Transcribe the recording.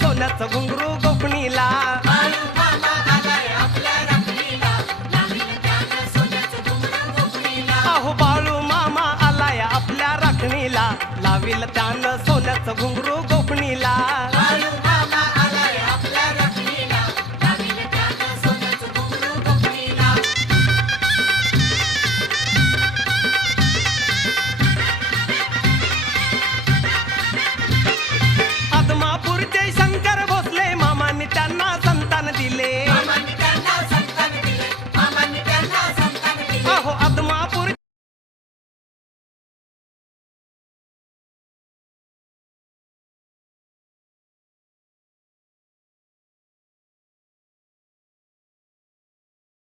सोन्याचं घुंगरू गोफणीला अहो बाळू मामा आलाय आपल्या राखणीला लावील त्यानं सोन्याचं घुंगरू